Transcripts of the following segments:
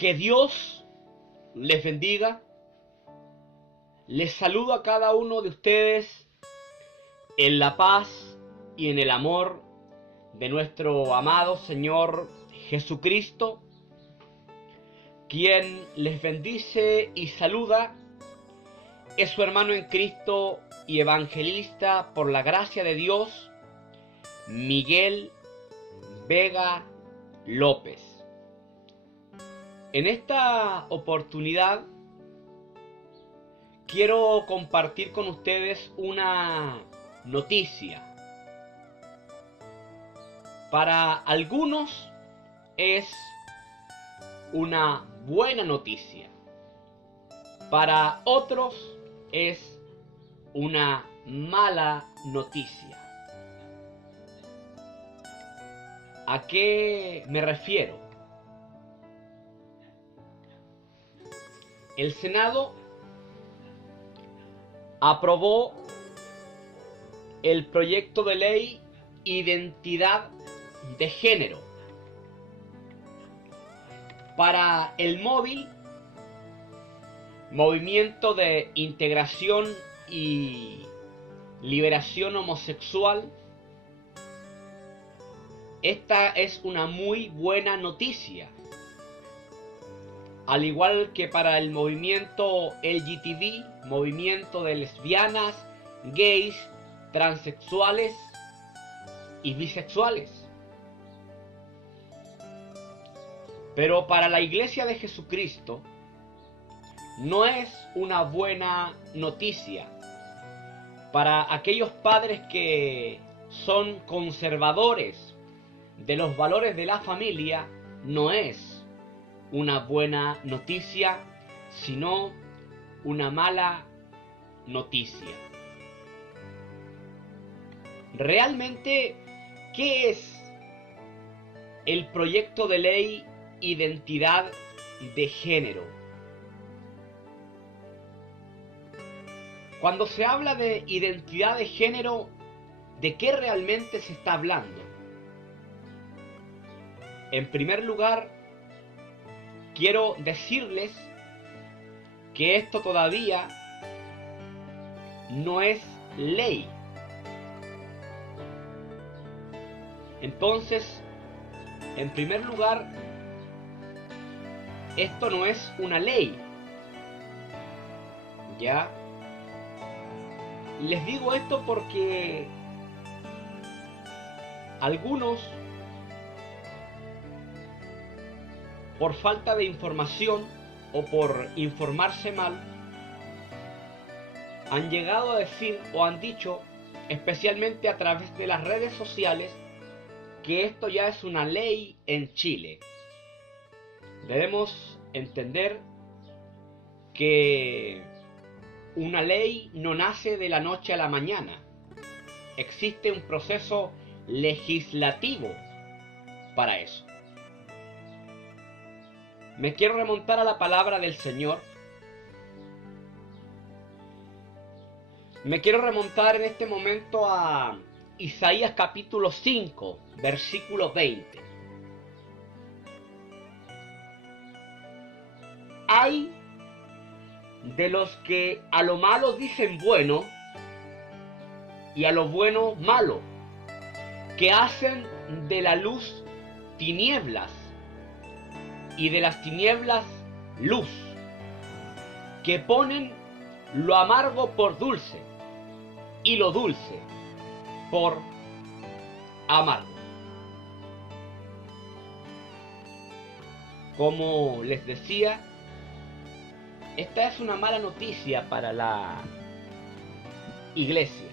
Que Dios les bendiga. Les saludo a cada uno de ustedes en la paz y en el amor de nuestro amado Señor Jesucristo, quien les bendice y saluda. Es su hermano en Cristo y evangelista por la gracia de Dios, Miguel Vega López. En esta oportunidad quiero compartir con ustedes una noticia. Para algunos es una buena noticia. Para otros es una mala noticia. ¿A qué me refiero? El Senado aprobó el proyecto de ley Identidad de Género. Para el móvil, Movimiento de Integración y Liberación Homosexual, esta es una muy buena noticia. Al igual que para el movimiento LGTB, movimiento de lesbianas, gays, transexuales y bisexuales. Pero para la Iglesia de Jesucristo no es una buena noticia. Para aquellos padres que son conservadores de los valores de la familia, no es una buena noticia, sino una mala noticia. Realmente, ¿qué es el proyecto de ley Identidad de Género? Cuando se habla de identidad de género, ¿de qué realmente se está hablando? En primer lugar, quiero decirles que esto todavía no es ley. Entonces, en primer lugar, esto no es una ley. ¿Ya? Les digo esto porque algunos, por falta de información o por informarse mal, han llegado a decir o han dicho, especialmente a través de las redes sociales, que esto ya es una ley en Chile. Debemos entender que una ley no nace de la noche a la mañana. Existe un proceso legislativo para eso. Me quiero remontar a la palabra del Señor. Me quiero remontar en este momento a Isaías capítulo 5, versículo 20. Hay de los que a lo malo dicen bueno y a lo bueno malo, que hacen de la luz tinieblas y de las tinieblas luz, que ponen lo amargo por dulce y lo dulce por amargo. Como les decía, esta es una mala noticia para la iglesia.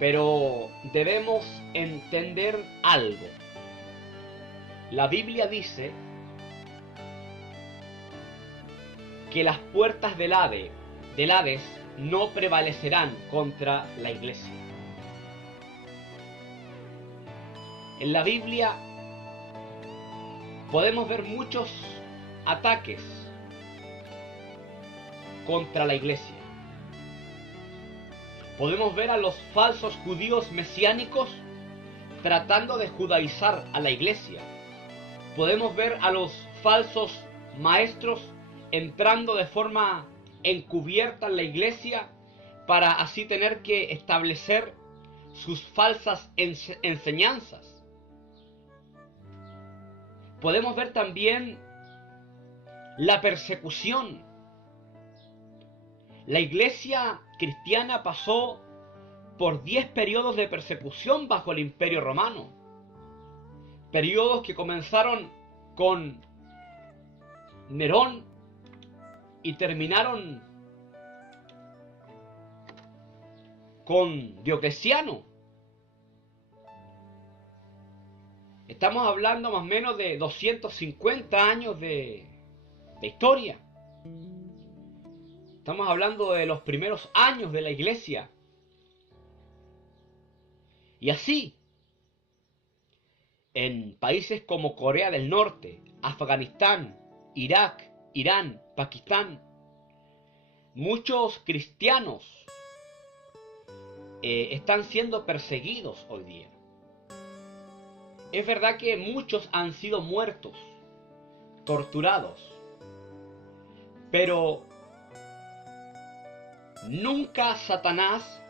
Pero debemos entender algo. La Biblia dice que las puertas del Hades no prevalecerán contra la iglesia. En la Biblia podemos ver muchos ataques contra la iglesia. Podemos ver a los falsos judíos mesiánicos tratando de judaizar a la iglesia. Podemos ver a los falsos maestros entrando de forma encubierta en la iglesia para así tener que establecer sus falsas enseñanzas. Podemos ver también la persecución. La iglesia cristiana pasó por 10 periodos de persecución bajo el Imperio Romano. Periodos que comenzaron con Nerón y terminaron con Diocleciano. Estamos hablando más o menos de 250 años de historia. Estamos hablando de los primeros años de la iglesia. Y así, en países como Corea del Norte, Afganistán, Irak, Irán, Pakistán, muchos cristianos están siendo perseguidos hoy día. Es verdad que muchos han sido muertos, torturados, pero nunca Satanás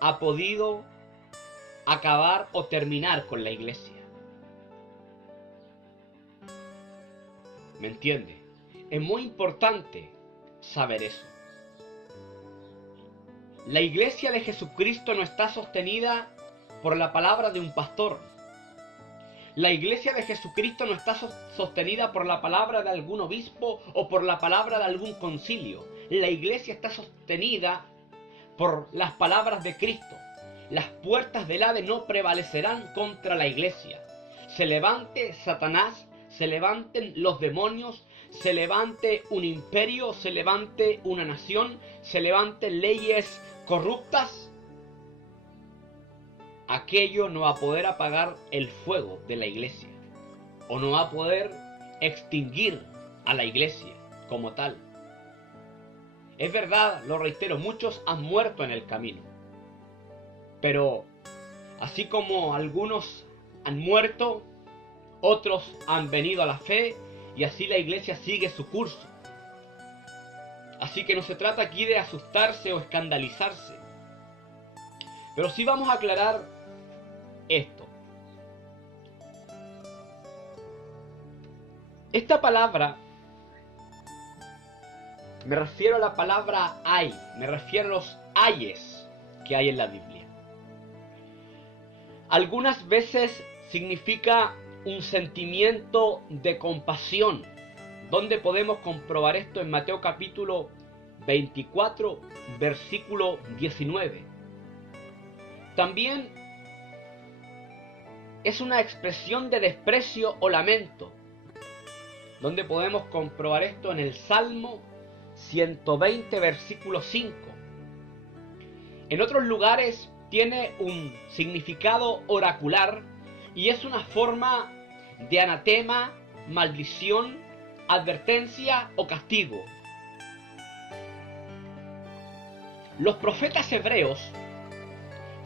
ha podido acabar o terminar con la iglesia. ¿Me entiende? Es muy importante saber eso. La iglesia de Jesucristo no está sostenida por la palabra de un pastor. La iglesia de Jesucristo no está sostenida por la palabra de algún obispo o por la palabra de algún concilio. La iglesia está sostenida por las palabras de Cristo. Las puertas del Hades no prevalecerán contra la iglesia. Se levante Satanás, se levanten los demonios, se levante un imperio, se levante una nación, se levanten leyes corruptas, aquello no va a poder apagar el fuego de la iglesia, o no va a poder extinguir a la iglesia como tal. Es verdad, lo reitero, muchos han muerto en el camino, pero así como algunos han muerto, otros han venido a la fe y así la iglesia sigue su curso. Así que no se trata aquí de asustarse o escandalizarse, pero sí vamos a aclarar esto. Esta palabra, me refiero a la palabra ay, me refiero a los ayes que hay en la Biblia. Algunas veces significa un sentimiento de compasión. ¿Dónde podemos comprobar esto? En Mateo capítulo 24, versículo 19. También es una expresión de desprecio o lamento. ¿Dónde podemos comprobar esto? En el Salmo 120, versículo 5. En otros lugares tiene un significado oracular y es una forma de anatema, maldición, advertencia o castigo. Los profetas hebreos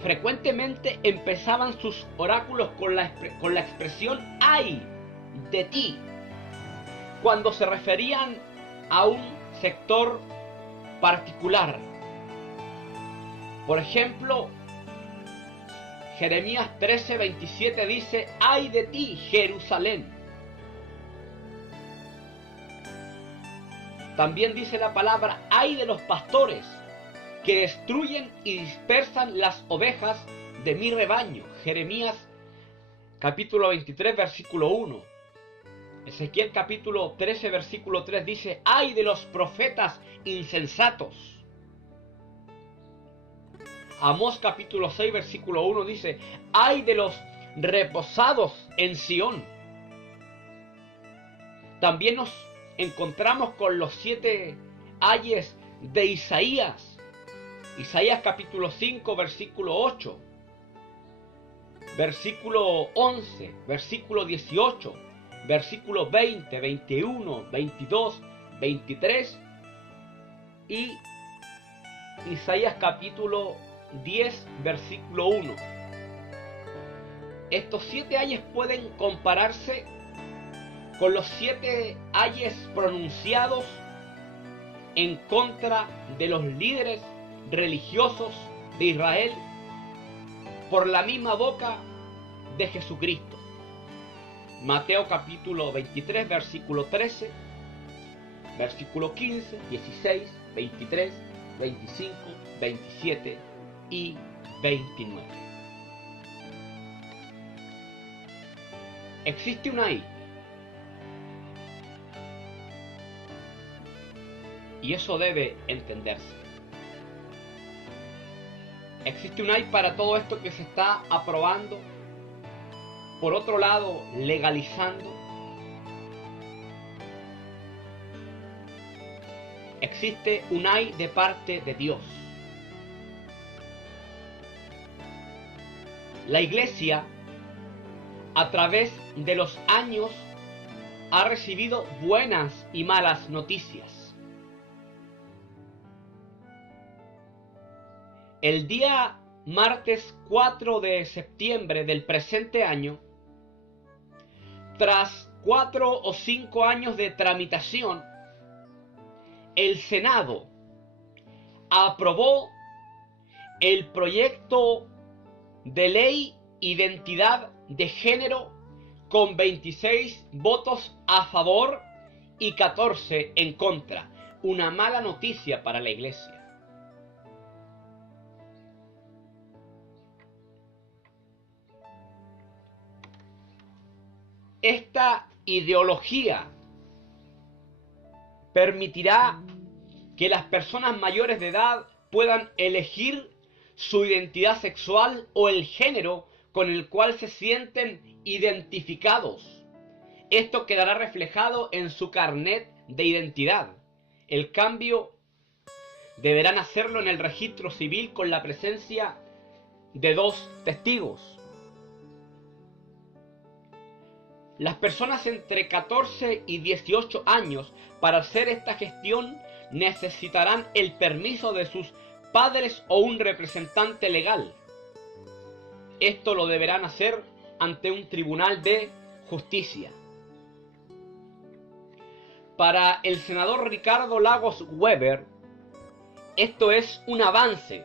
frecuentemente empezaban sus oráculos con la expresión ¡ay de ti!, cuando se referían a un sector particular. Por ejemplo, Jeremías 13:27 dice: ¡ay de ti, Jerusalén! También dice la palabra: ¡ay de los pastores que destruyen y dispersan las ovejas de mi rebaño! Jeremías capítulo 23, versículo 1. Ezequiel capítulo 13, versículo 3 dice: ¡ay de los profetas insensatos! Amós capítulo 6, versículo 1 dice: ¡ay de los reposados en Sión! También nos encontramos con los 7 ayes de Isaías. Isaías capítulo 5, versículo 8, versículo 11, versículo 18, versículo 20, 21, 22, 23 y Isaías capítulo 10, versículo 1. Estos 7 ayes pueden compararse con los 7 ayes pronunciados en contra de los líderes religiosos de Israel por la misma boca de Jesucristo. Mateo capítulo 23, versículo 13, versículo 15, 16, 23, 25, 27 y 29. Existe un ahí. Y eso debe entenderse. Existe un hay para todo esto que se está aprobando. Por otro lado, legalizando. Existe un hay de parte de Dios. La Iglesia, a través de los años, ha recibido buenas y malas noticias. El día martes 4 de septiembre del presente año, tras 4 o 5 años de tramitación, el Senado aprobó el proyecto de ley Identidad de Género con 26 votos a favor y 14 en contra. Una mala noticia para la Iglesia. Esta ideología permitirá que las personas mayores de edad puedan elegir su identidad sexual o el género con el cual se sienten identificados. Esto quedará reflejado en su carnet de identidad. El cambio deberán hacerlo en el registro civil con la presencia de 2 testigos. Las personas entre 14 y 18 años para hacer esta gestión necesitarán el permiso de sus padres o un representante legal. Esto lo deberán hacer ante un tribunal de justicia. Para el senador Ricardo Lagos Weber, esto es un avance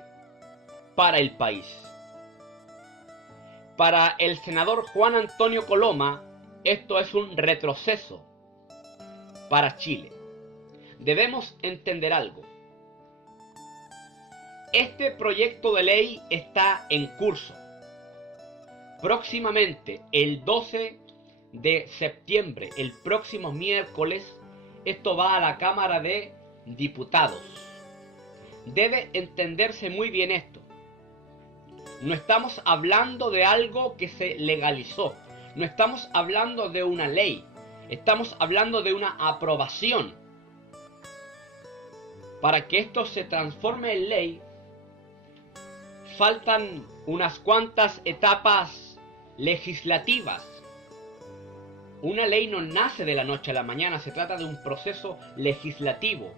para el país. Para el senador Juan Antonio Coloma, esto es un retroceso para Chile. Debemos entender algo. Este proyecto de ley está en curso. Próximamente, el 12 de septiembre, el próximo miércoles, esto va a la Cámara de Diputados. Debe entenderse muy bien esto. No estamos hablando de algo que se legalizó. No estamos hablando de una ley. Estamos hablando de una aprobación. Para que esto se transforme en ley, faltan unas cuantas etapas legislativas. Una ley no nace de la noche a la mañana, se trata de un proceso legislativo.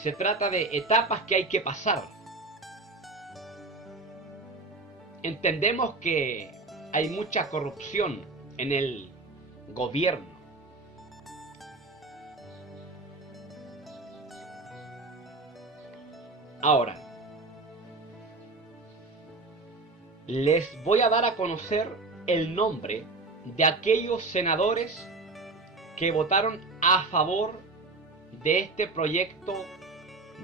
Se trata de etapas que hay que pasar. Entendemos que hay mucha corrupción en el gobierno. Ahora, les voy a dar a conocer el nombre de aquellos senadores que votaron a favor de este proyecto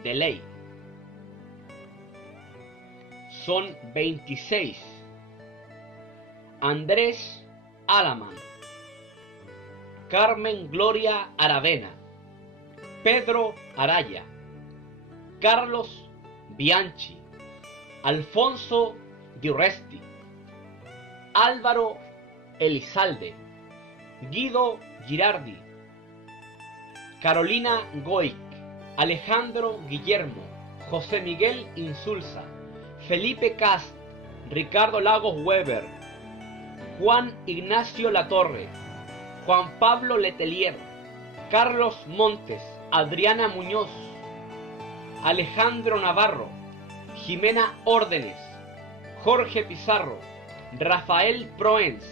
de ley. Son 26. Andrés Alaman, Carmen Gloria Aravena, Pedro Araya, Carlos Bianchi, Alfonso Di Urresti, Álvaro Elizalde, Guido Girardi, Carolina Goic, Alejandro Guillermo, José Miguel Insulza, Felipe Cast, Ricardo Lagos Weber, Juan Ignacio Latorre, Juan Pablo Letelier, Carlos Montes, Adriana Muñoz, Alejandro Navarro, Jimena Órdenes, Jorge Pizarro, Rafael Proens,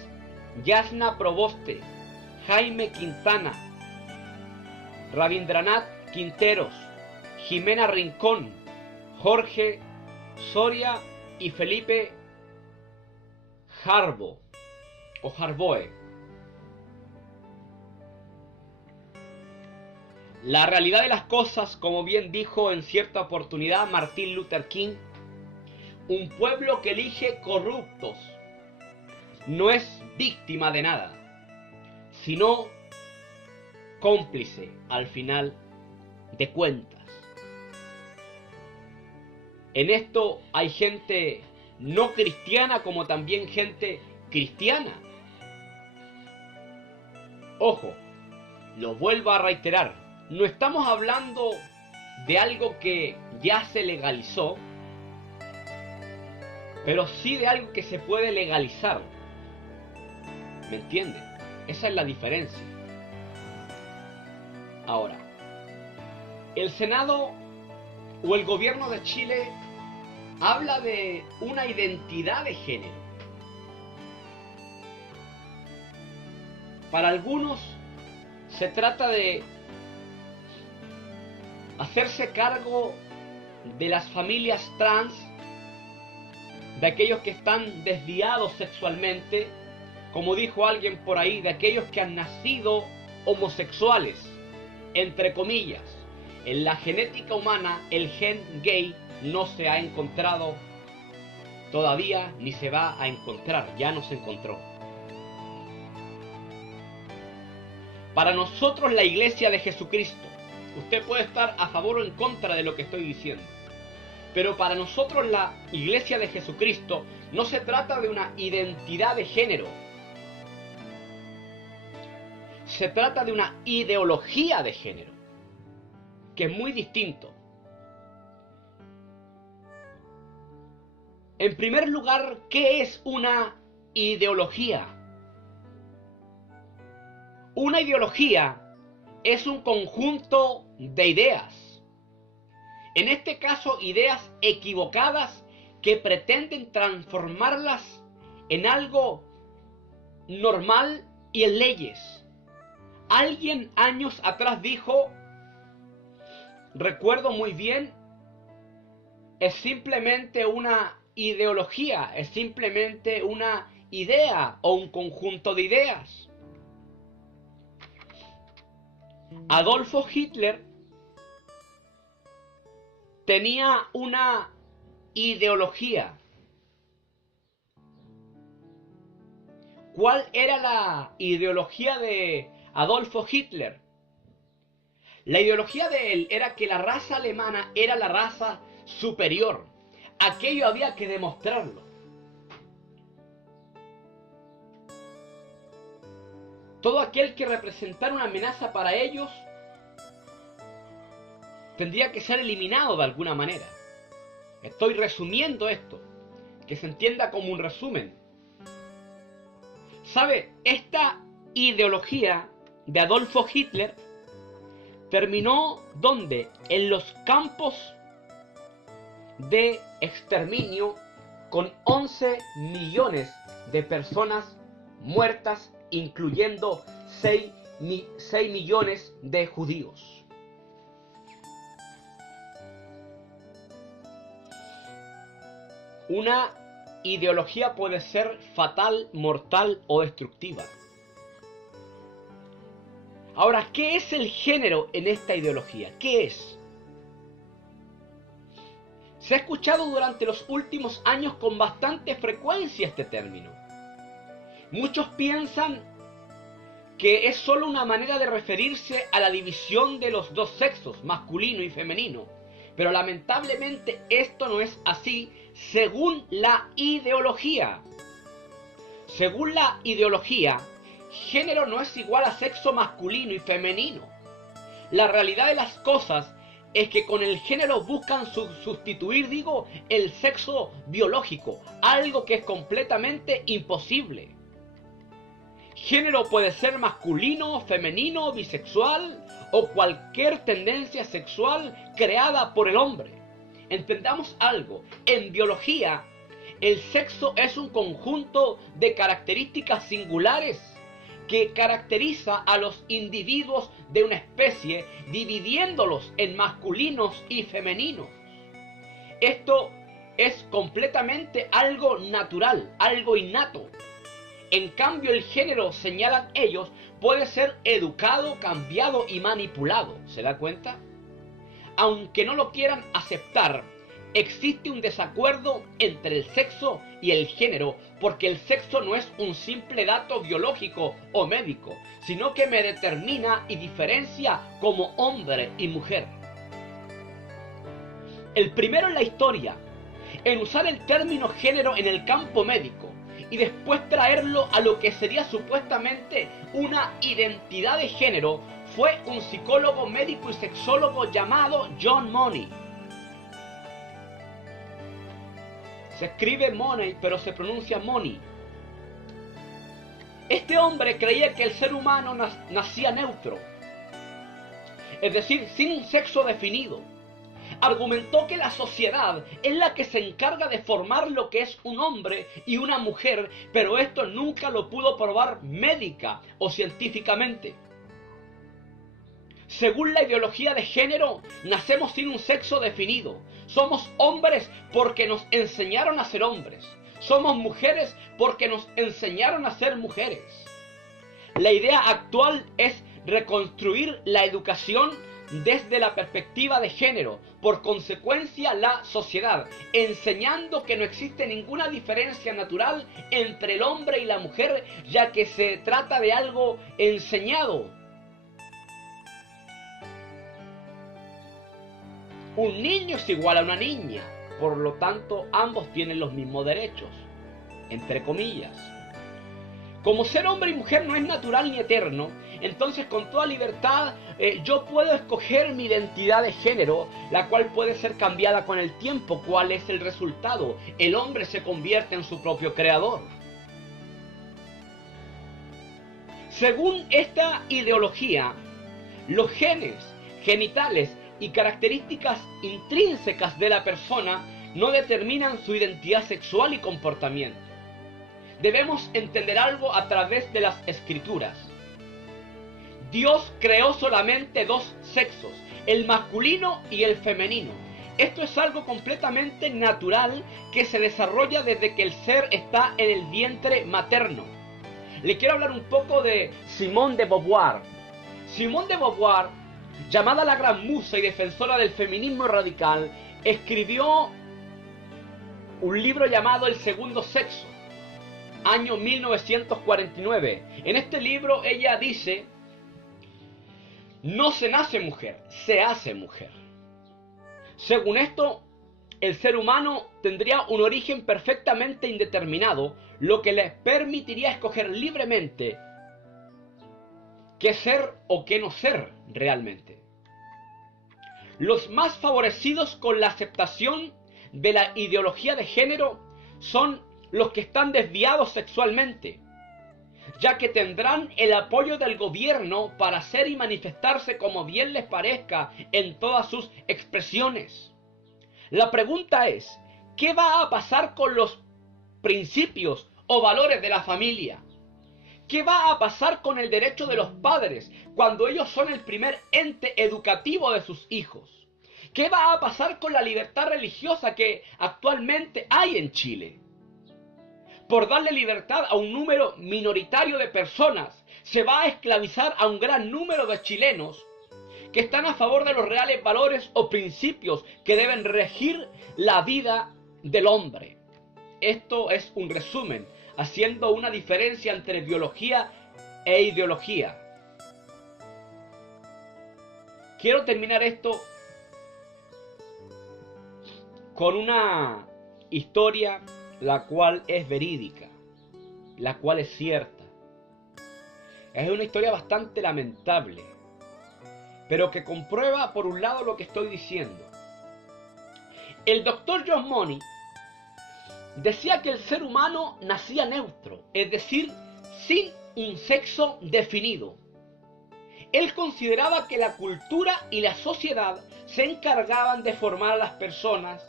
Yasna Proboste, Jaime Quintana, Rabindranath Quinteros, Jimena Rincón, Jorge Soria y Felipe Jarboe. La realidad de las cosas, como bien dijo en cierta oportunidad Martin Luther King, un pueblo que elige corruptos no es víctima de nada, sino cómplice al final de cuentas. En esto hay gente no cristiana como también gente cristiana. Ojo, lo vuelvo a reiterar, no estamos hablando de algo que ya se legalizó, pero sí de algo que se puede legalizar. ¿Me entienden? Esa es la diferencia. Ahora, el Senado o el gobierno de Chile habla de una identidad de género. Para algunos se trata de hacerse cargo de las familias trans, de aquellos que están desviados sexualmente, como dijo alguien por ahí, de aquellos que han nacido homosexuales, entre comillas. En la genética humana el gen gay no se ha encontrado todavía ni se va a encontrar, ya no se encontró. Para nosotros la Iglesia de Jesucristo, usted puede estar a favor o en contra de lo que estoy diciendo, pero para nosotros la Iglesia de Jesucristo no se trata de una identidad de género, se trata de una ideología de género, que es muy distinto. En primer lugar, ¿qué es una ideología? Una ideología es un conjunto de ideas. En este caso, ideas equivocadas que pretenden transformarlas en algo normal y en leyes. Alguien años atrás dijo, recuerdo muy bien, es simplemente una ideología, es simplemente una idea o un conjunto de ideas. Adolfo Hitler tenía una ideología. ¿Cuál era la ideología de Adolfo Hitler? La ideología de él era que la raza alemana era la raza superior. Aquello había que demostrarlo. Todo aquel que representara una amenaza para ellos tendría que ser eliminado de alguna manera. Estoy resumiendo esto, que se entienda como un resumen. ¿Sabe? Esta ideología de Adolfo Hitler terminó ¿dónde? En los campos de exterminio, con 11 millones de personas muertas, incluyendo 6 millones de judíos. Una ideología puede ser fatal, mortal o destructiva. Ahora, ¿qué es el género en esta ideología? ¿Qué es? Se ha escuchado durante los últimos años con bastante frecuencia este término. Muchos piensan que es solo una manera de referirse a la división de los dos sexos, masculino y femenino. Pero lamentablemente esto no es así según la ideología. Según la ideología, género no es igual a sexo masculino y femenino. La realidad de las cosas es que con el género buscan sustituir, el sexo biológico, algo que es completamente imposible. Género puede ser masculino, femenino, bisexual o cualquier tendencia sexual creada por el hombre. Entendamos algo, en biología, el sexo es un conjunto de características singulares que caracteriza a los individuos de una especie, dividiéndolos en masculinos y femeninos. Esto es completamente algo natural, algo innato. En cambio, el género, señalan ellos, puede ser educado, cambiado y manipulado. ¿Se da cuenta? Aunque no lo quieran aceptar, existe un desacuerdo entre el sexo y el género, porque el sexo no es un simple dato biológico o médico, sino que me determina y diferencia como hombre y mujer. El primero en la historia en usar el término género en el campo médico y después traerlo a lo que sería supuestamente una identidad de género fue un psicólogo médico y sexólogo llamado John Money. Se escribe Money, pero se pronuncia Money. Este hombre creía que el ser humano nacía neutro, es decir, sin un sexo definido. Argumentó que la sociedad es la que se encarga de formar lo que es un hombre y una mujer, pero esto nunca lo pudo probar médica o científicamente. Según la ideología de género, nacemos sin un sexo definido. Somos hombres porque nos enseñaron a ser hombres. Somos mujeres porque nos enseñaron a ser mujeres. La idea actual es reconstruir la educación desde la perspectiva de género, por consecuencia la sociedad, enseñando que no existe ninguna diferencia natural entre el hombre y la mujer, ya que se trata de algo enseñado. Un niño es igual a una niña, por lo tanto ambos tienen los mismos derechos, entre comillas. Como ser hombre y mujer no es natural ni eterno, entonces con toda libertad yo puedo escoger mi identidad de género, la cual puede ser cambiada con el tiempo. ¿Cuál es el resultado? El hombre se convierte en su propio creador. Según esta ideología, los genes, genitales y características intrínsecas de la persona no determinan su identidad sexual y comportamiento. Debemos entender algo a través de las escrituras. Dios creó solamente dos sexos, el masculino y el femenino. Esto es algo completamente natural que se desarrolla desde que el ser está en el vientre materno. Le quiero hablar un poco de Simone de Beauvoir. Simone de Beauvoir, llamada la gran musa y defensora del feminismo radical, escribió un libro llamado El segundo sexo, año 1949. En este libro ella dice: no se nace mujer, se hace mujer. Según esto, el ser humano tendría un origen perfectamente indeterminado, lo que le permitiría escoger libremente qué ser o qué no ser realmente. Los más favorecidos con la aceptación de la ideología de género son los que están desviados sexualmente, ya que tendrán el apoyo del gobierno para hacer y manifestarse como bien les parezca en todas sus expresiones. La pregunta es, ¿qué va a pasar con los principios o valores de la familia? ¿Qué va a pasar con el derecho de los padres cuando ellos son el primer ente educativo de sus hijos? ¿Qué va a pasar con la libertad religiosa que actualmente hay en Chile? Por darle libertad a un número minoritario de personas, se va a esclavizar a un gran número de chilenos que están a favor de los reales valores o principios que deben regir la vida del hombre. Esto es un resumen, haciendo una diferencia entre biología e ideología. Quiero terminar esto con una historia la cual es verídica, la cual es cierta. Es una historia bastante lamentable, pero que comprueba por un lado lo que estoy diciendo. El doctor John Money decía que el ser humano nacía neutro, es decir, sin un sexo definido. Él consideraba que la cultura y la sociedad se encargaban de formar a las personas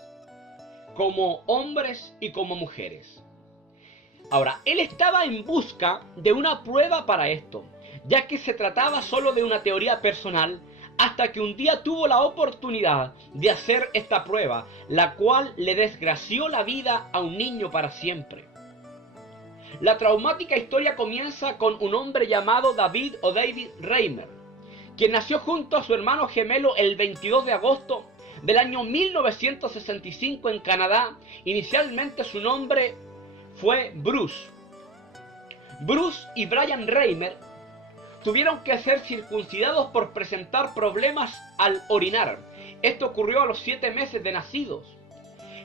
como hombres y como mujeres. Ahora, él estaba en busca de una prueba para esto, ya que se trataba solo de una teoría personal, hasta que un día tuvo la oportunidad de hacer esta prueba, la cual le desgració la vida a un niño para siempre. La traumática historia comienza con un hombre llamado David o David Reimer, quien nació junto a su hermano gemelo el 22 de agosto del año 1965 en Canadá. Inicialmente su nombre fue Bruce. Bruce y Brian Reimer tuvieron que ser circuncidados por presentar problemas al orinar. Esto ocurrió a los 7 meses de nacidos.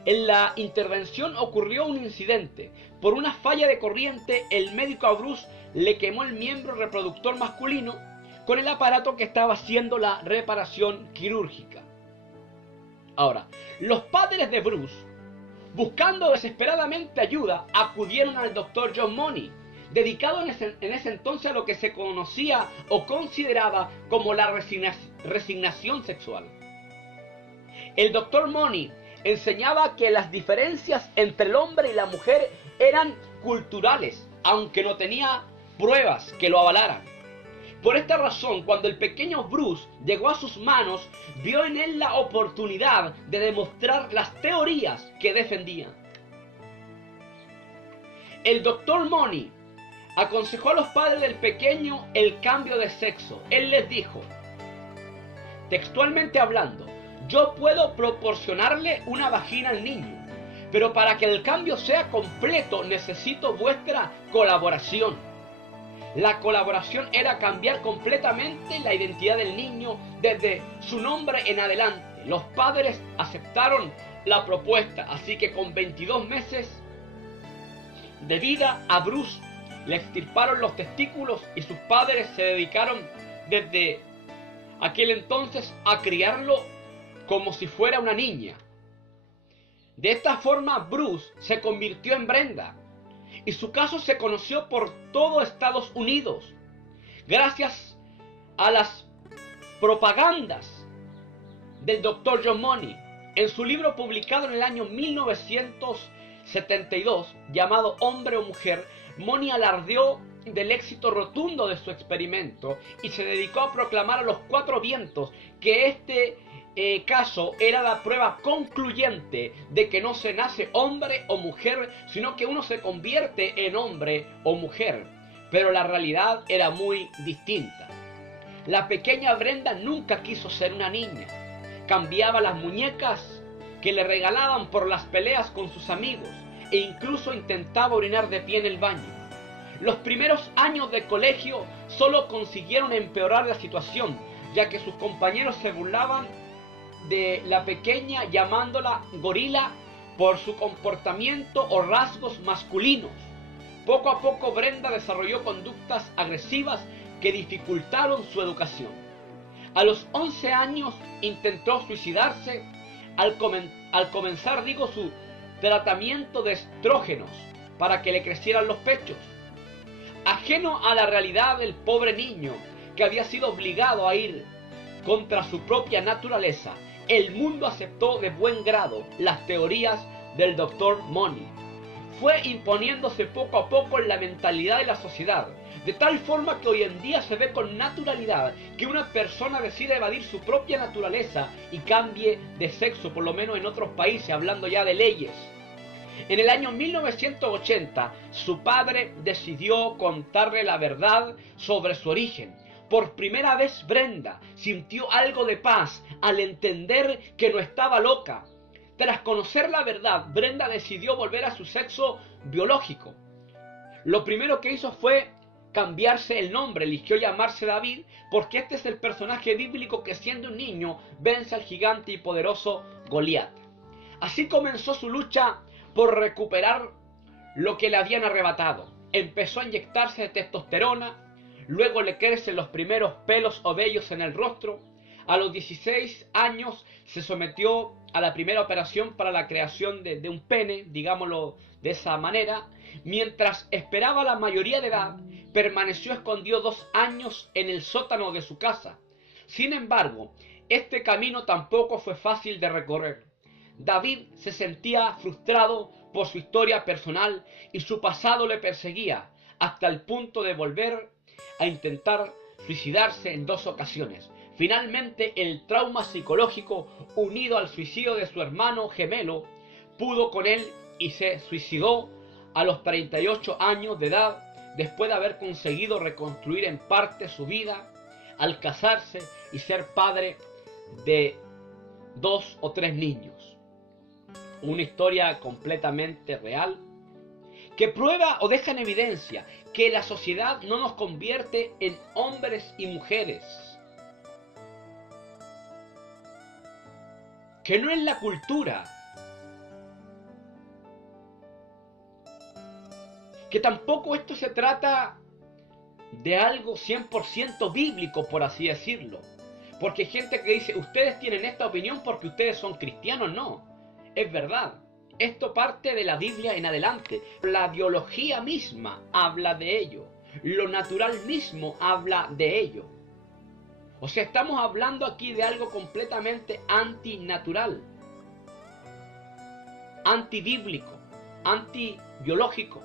En la intervención ocurrió un incidente. Por una falla de corriente, el médico a Bruce le quemó el miembro reproductor masculino con el aparato que estaba haciendo la reparación quirúrgica. Ahora, los padres de Bruce, buscando desesperadamente ayuda, acudieron al Dr. John Money, dedicado en ese entonces a lo que se conocía o consideraba como la resignación sexual. El Dr. Money enseñaba que las diferencias entre el hombre y la mujer eran culturales, aunque no tenía pruebas que lo avalaran. Por esta razón, cuando el pequeño Bruce llegó a sus manos, vio en él la oportunidad de demostrar las teorías que defendía. El Dr. Money aconsejó a los padres del pequeño el cambio de sexo. Él les dijo, textualmente hablando, yo puedo proporcionarle una vagina al niño, pero para que el cambio sea completo necesito vuestra colaboración. La colaboración era cambiar completamente la identidad del niño desde su nombre en adelante. Los padres aceptaron la propuesta, así que con 22 meses de vida a Bruce le extirparon los testículos y sus padres se dedicaron desde aquel entonces a criarlo como si fuera una niña. De esta forma Bruce se convirtió en Brenda y su caso se conoció por todo Estados Unidos gracias a las propagandas del Dr. John Money. En su libro publicado en el año 1972 llamado Hombre o Mujer, Money alardeó del éxito rotundo de su experimento y se dedicó a proclamar a los 4 vientos que este caso era la prueba concluyente de que no se nace hombre o mujer, sino que uno se convierte en hombre o mujer. Pero la realidad era muy distinta. La pequeña Brenda nunca quiso ser una niña. Cambiaba las muñecas que le regalaban por las peleas con sus amigos e incluso intentaba orinar de pie en el baño. Los primeros años de colegio solo consiguieron empeorar la situación, ya que sus compañeros se burlaban de la pequeña llamándola gorila por su comportamiento o rasgos masculinos. Poco a poco Brenda desarrolló conductas agresivas que dificultaron su educación. A los 11 años intentó suicidarse al comenzar su tratamiento de estrógenos para que le crecieran los pechos. Ajeno a la realidad del pobre niño que había sido obligado a ir contra su propia naturaleza, el mundo aceptó de buen grado las teorías del Dr. Money. Fue imponiéndose poco a poco en la mentalidad de la sociedad, de tal forma que hoy en día se ve con naturalidad que una persona decide evadir su propia naturaleza y cambie de sexo, por lo menos en otros países, hablando ya de leyes. En el año 1980, su padre decidió contarle la verdad sobre su origen. Por primera vez Brenda sintió algo de paz al entender que no estaba loca. Tras conocer la verdad, Brenda decidió volver a su sexo biológico. Lo primero que hizo fue cambiarse el nombre, eligió llamarse David porque este es el personaje bíblico que siendo un niño vence al gigante y poderoso Goliat. Así comenzó su lucha por recuperar lo que le habían arrebatado. Empezó a inyectarse de testosterona. Luego le crecen los primeros pelos o vellos en el rostro. A los 16 años se sometió a la primera operación para la creación de un pene, digámoslo de esa manera. Mientras esperaba la mayoría de edad, permaneció escondido 2 años en el sótano de su casa. Sin embargo, este camino tampoco fue fácil de recorrer. David se sentía frustrado por su historia personal y su pasado le perseguía hasta el punto de volver a intentar suicidarse en 2 ocasiones. Finalmente, el trauma psicológico unido al suicidio de su hermano gemelo pudo con él y se suicidó a los 38 años de edad después de haber conseguido reconstruir en parte su vida al casarse y ser padre de 2 o 3 niños. Una historia completamente real que prueba o deja en evidencia que la sociedad no nos convierte en hombres y mujeres, que no es la cultura, que tampoco esto se trata de algo 100% bíblico, por así decirlo, porque hay gente que dice, ustedes tienen esta opinión porque ustedes son cristianos. No, es verdad, esto parte de la Biblia en adelante. La biología misma habla de ello, lo natural mismo habla de ello. O sea, estamos hablando aquí de algo completamente antinatural, antibíblico, antibiológico.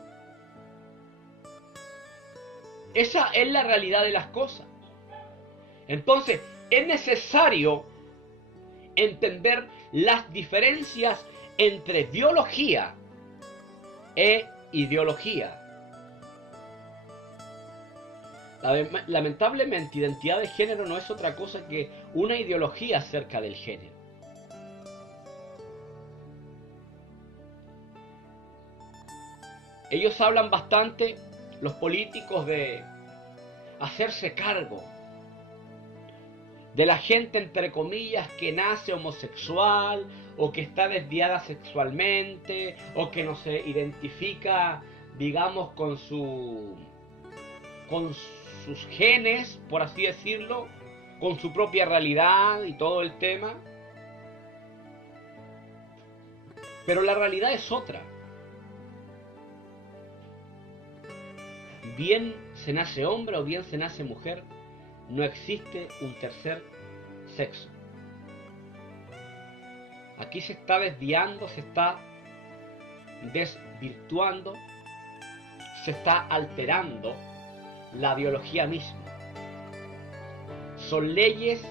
Esa es la realidad de las cosas. Entonces, es necesario entender las diferencias entre biología e ideología. Lamentablemente, identidad de género no es otra cosa que una ideología acerca del género. Ellos hablan bastante, los políticos, de hacerse cargo de la gente, entre comillas, que nace homosexual o que está desviada sexualmente o que no se identifica, digamos, con sus genes, por así decirlo, con su propia realidad y todo el tema. Pero la realidad es otra. Bien se nace hombre o bien se nace mujer, no existe un tercer sexo. Aquí se está desviando, se está desvirtuando, se está alterando la biología misma. Son leyes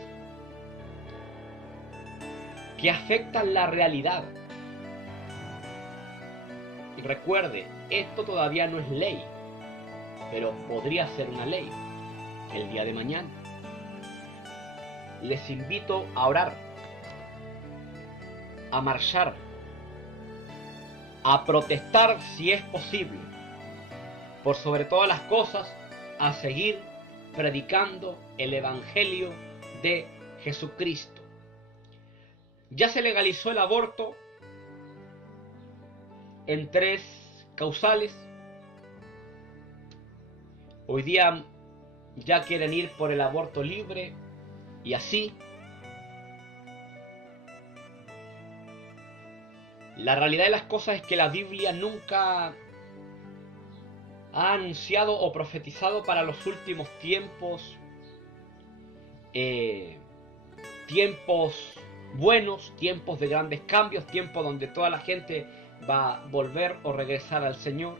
que afectan la realidad. Y recuerde, esto todavía no es ley, pero podría ser una ley el día de mañana. Les invito a orar, a marchar, a protestar si es posible, por sobre todas las cosas, a seguir predicando el Evangelio de Jesucristo. Ya se legalizó el aborto en 3 causales. Hoy día ya quieren ir por el aborto libre y así. La realidad de las cosas es que la Biblia nunca ha anunciado o profetizado para los últimos tiempos, tiempos buenos, tiempos de grandes cambios, tiempos donde toda la gente va a volver o regresar al Señor,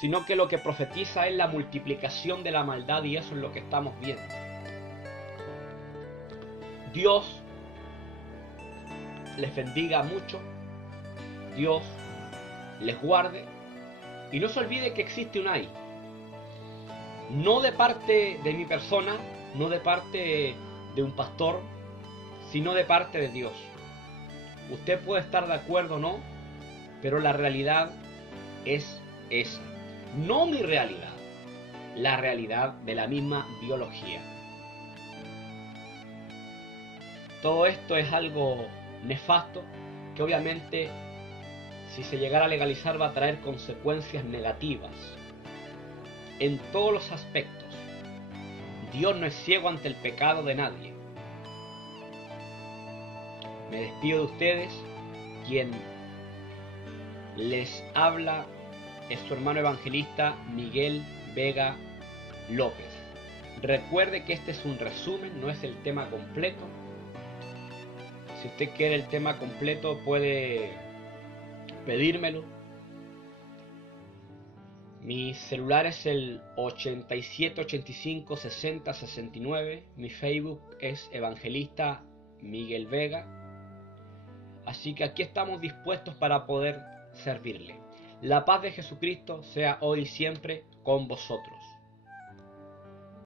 sino que lo que profetiza es la multiplicación de la maldad, y eso es lo que estamos viendo. Dios les bendiga mucho, Dios les guarde, y no se olvide que existe un ay. No de parte de mi persona, no de parte de un pastor, sino de parte de Dios. Usted puede estar de acuerdo o no, pero la realidad es esa. No mi realidad, la realidad de la misma biología. Todo esto es algo nefasto que obviamente, si se llegara a legalizar, va a traer consecuencias negativas en todos los aspectos. Dios no es ciego ante el pecado de nadie. Me despido de ustedes. Quien les habla es su hermano evangelista Miguel Vega López. Recuerde que este es un resumen, no es el tema completo. Si usted quiere el tema completo, puede pedírmelo. Mi celular es el 87 85 60 69. Mi Facebook es Evangelista Miguel Vega. Así que aquí estamos dispuestos para poder servirle. La paz de Jesucristo sea hoy y siempre con vosotros.